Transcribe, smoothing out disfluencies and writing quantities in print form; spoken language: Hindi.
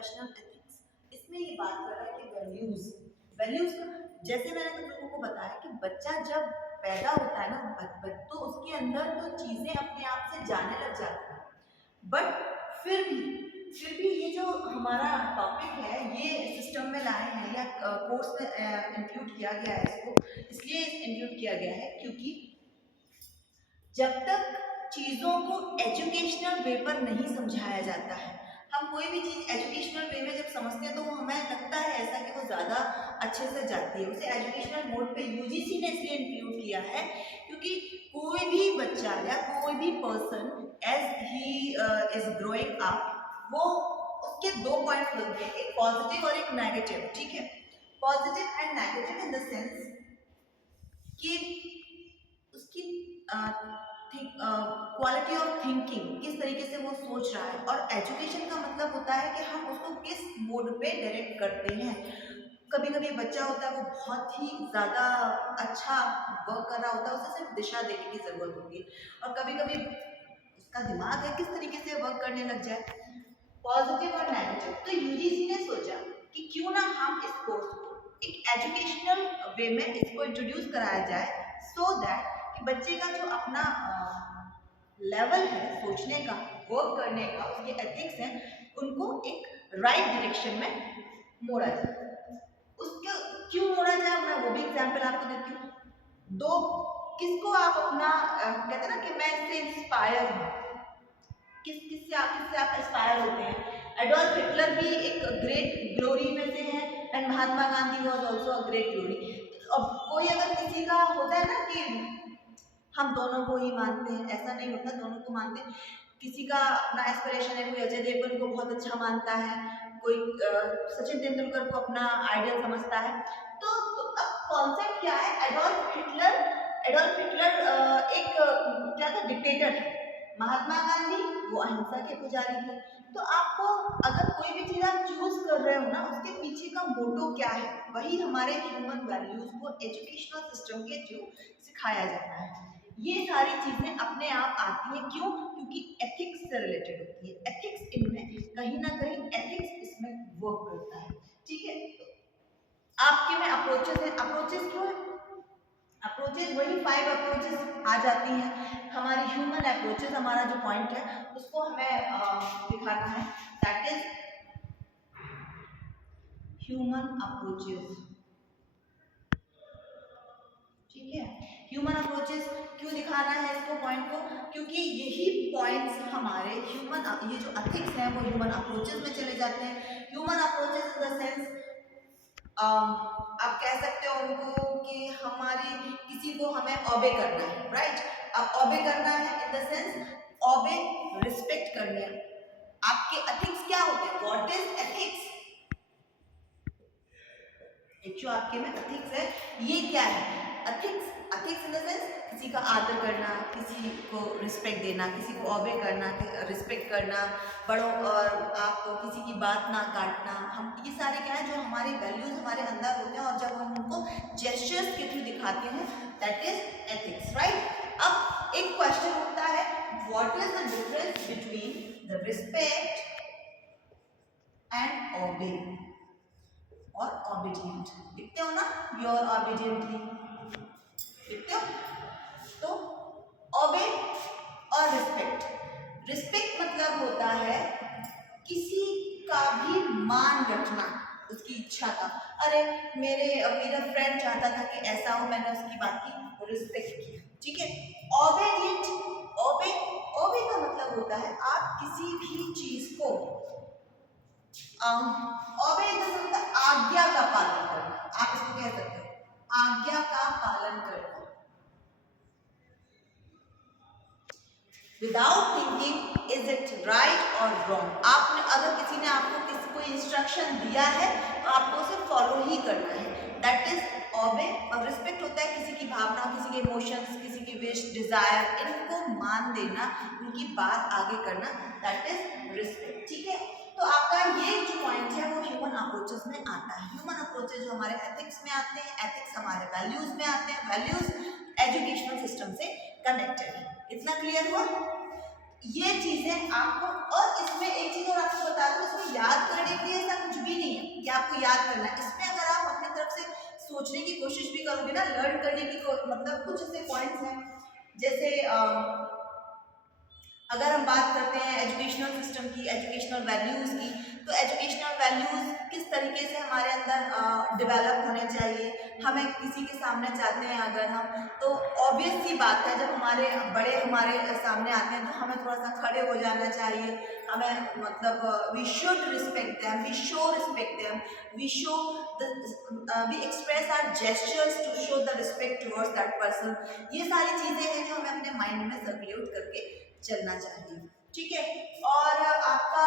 प्रोफेशनल एथिक्स, इसमें ये बात कर रहा है कि वैल्यूज वैल्यूज जैसे मैंने तुम लोगों को बताया कि बच्चा जब पैदा होता है ना तो उसके अंदर तो चीजें अपने आप से जाने लग जाती हैं, बट फिर भी ये जो हमारा टॉपिक है ये सिस्टम में लाए हैं या कोर्स में इंक्लूड किया गया है, इसको इसलिए इंक्लूड किया गया है क्योंकि जब तक चीज़ों को एजुकेशनल वे पर नहीं समझाया जाता है, हम कोई भी चीज़ एजुकेशनल वे में जब समझते हैं तो वो हमें लगता है ऐसा कि वो ज़्यादा अच्छे से जाती है। उसे एजुकेशनल मोड पे यूजीसी ने इसलिए इंक्लूड किया है क्योंकि कोई भी बच्चा या कोई भी person as he is growing up, वो उसके दो पॉइंट होते हैं, एक पॉजिटिव और एक नेगेटिव। ठीक है, positive and negative in the sense कि उसकी क्वालिटी ऑफ थिंकिंग, किस तरीके से वो सोच रहा है, और एजुकेशन का मतलब होता है कि हम उसको किस मोड पे डायरेक्ट करते हैं। कभी कभी बच्चा होता है वो बहुत ही ज़्यादा अच्छा वर्क कर रहा होता है, उसे सिर्फ दिशा देने की ज़रूरत होती है, और कभी कभी उसका दिमाग है किस तरीके से वर्क करने लग जाए। पॉजिटिव और नेगेटिव, तो यूजीसी ने सोचा कि क्यों ना हम इस कोर्स को एक एजुकेशनल वे में इसको इंट्रोड्यूस कराया जाए, सो दैट कि बच्चे का जो अपना लेवल है सोचने का, वर्क करने का, उसके एथिक्स हैं, उनको एक राइट डायरेक्शन में मोड़ा जाए। उसको क्यों मोड़ा जाए, मैं वो भी एग्जाम्पल आपको देती हूँ। दो, किसको आप अपना कहते हैं ना कि मैं इससे इंस्पायर हूँ, किससे आप इंस्पायर होते हैं। एडोल्फ हिटलर भी एक ग्रेट ग्लोरी में से है, and Mahatma Gandhi was also a great glory. अब कोई अगर किसी का होता है ना कि हम दोनों को ही मानते हैं, ऐसा नहीं होता, दोनों को मानते हैं। किसी का अपना एस्पिरेशन है, कोई अजय देवगन को बहुत अच्छा मानता है, कोई सचिन तेंदुलकर को अपना आइडियल समझता है। तो अब कॉन्सेप्ट क्या है, एडोल्फ हिटलर एक क्या था, डिक्टेटर है। महात्मा गांधी वो अहिंसा के पुजारी थे। तो आपको अगर कोई भी चीज आप चूज कर रहे हो ना, उसके पीछे का मोटो क्या है, वही हमारे ह्यूमन वैल्यूज को एजुकेशनल सिस्टम के थ्रू सिखाया जाता है। ये सारी चीजें अपने आप आती हैं, क्यों? क्योंकि एथिक्स से रिलेटेड होती है। एथिक्स इनमें कहीं ना कहीं एथिक्स इसमें वर्क करता है। ठीक है, आपके में अप्रोचेस है, अप्रोचेस क्यों है, अप्रोचेस वही 5 अप्रोचेस आ जाती हैं। हमारी ह्यूमन अप्रोचेस, हमारा जो पॉइंट है उसको हमें दिखाना है, दैट इज ह्यूमन अप्रोचेस। ठीक है, ह्यूमन अप्रोचेस क्यों दिखाना है इसको, पॉइंट को, क्योंकि यही पॉइंट्स हमारे ह्यूमन, ये जो एथिक्स हैं वो ह्यूमन अप्रोचेस में चले जाते हैं। Human approaches in the sense आप कह सकते हो उनको कि हमारी किसी को हमें ऑबे करना है, राइट। अब ऑबे करना है in the sense obey respect करनी है। आपके एथिक्स क्या होते हैं, व्हाट इज एथिक्स, एक जो आपके में एथिक्स है ये क्या है। एथिक्स इन द सेंस किसी का आदर करना, किसी को रिस्पेक्ट देना, किसी को ऑबे करना, रिस्पेक्ट करना, बड़ों और आपको किसी की बात ना काटना। हम ये सारे क्या है जो हमारे वैल्यूज हमारे अंदर होते हैं, और जब हम उनको जेस्चर्स के थ्रू दिखाते हैं, दैट इज एथिक्स, राइट। अब एक क्वेश्चन उठता है, what is the difference between the respect and obey और ऑबिडियंट। लिखते हो ना, योर ऑबिडियंटली लिखते हो। तो ऑबे और रिस्पेक्ट, रिस्पेक्ट मतलब होता है किसी का भी मान रखना, उसकी इच्छा का। अरे मेरा फ्रेंड चाहता था कि ऐसा हो, मैंने उसकी बात की, रिस्पेक्ट किया। ठीक है, ऑबेडियंट, ऑबे ऑबे का मतलब होता है आप किसी भी चीज को ऑबे आज्ञा का पालन करना, आप इसको कह सकते हो आज्ञा का पालन करना, without thinking is it right और रॉन्ग। आपने अगर किसी ने आपको किसी को इंस्ट्रक्शन दिया है तो आपको उसे फॉलो ही करना है, दैट इज ऑबे। और रिस्पेक्ट होता है किसी की भावना, किसी के इमोशंस, किसी की विश, डिजायर, इनको मान देना, उनकी बात आगे करना, दैट इज रिस्पेक्ट। ठीक है, तो आपका ये जो पॉइंट है वो ह्यूमन अप्रोचेस में आता है। ह्यूमन अप्रोचेस जो हमारे एथिक्स में आते हैं, एथिक्स हमारे वैल्यूज में आते हैं, वैल्यूज एजुकेशनल सिस्टम से कनेक्टेड है। इतना क्लियर हुआ? ये चीजें आपको, और इसमें एक चीज और आपको बता दूं, इसमें याद करने के लिए है, आपको याद करना है। इसमें अगर आप अपनी तरफ से सोचने की कोशिश भी करोगे ना, लर्न करने की मतलब कुछ ऐसे पॉइंट्स हैं, जैसे अगर हम बात करते हैं एजुकेशनल सिस्टम की, एजुकेशनल वैल्यूज़ की, तो एजुकेशनल वैल्यूज़ किस तरीके से हमारे अंदर डेवलप होने चाहिए, हमें किसी के सामने चाहते हैं अगर हम, तो ऑब्वियस सी बात है जब हमारे बड़े हमारे सामने आते हैं तो हमें थोड़ा सा खड़े हो जाना चाहिए, हमें मतलब we should respect them, we show respect them, we show we express our gestures to show the respect towards that person. ये सारी चीज़ें हैं जो हमें अपने माइंड में सर्कुलेट करके चलना चाहिए। ठीक है, और आपका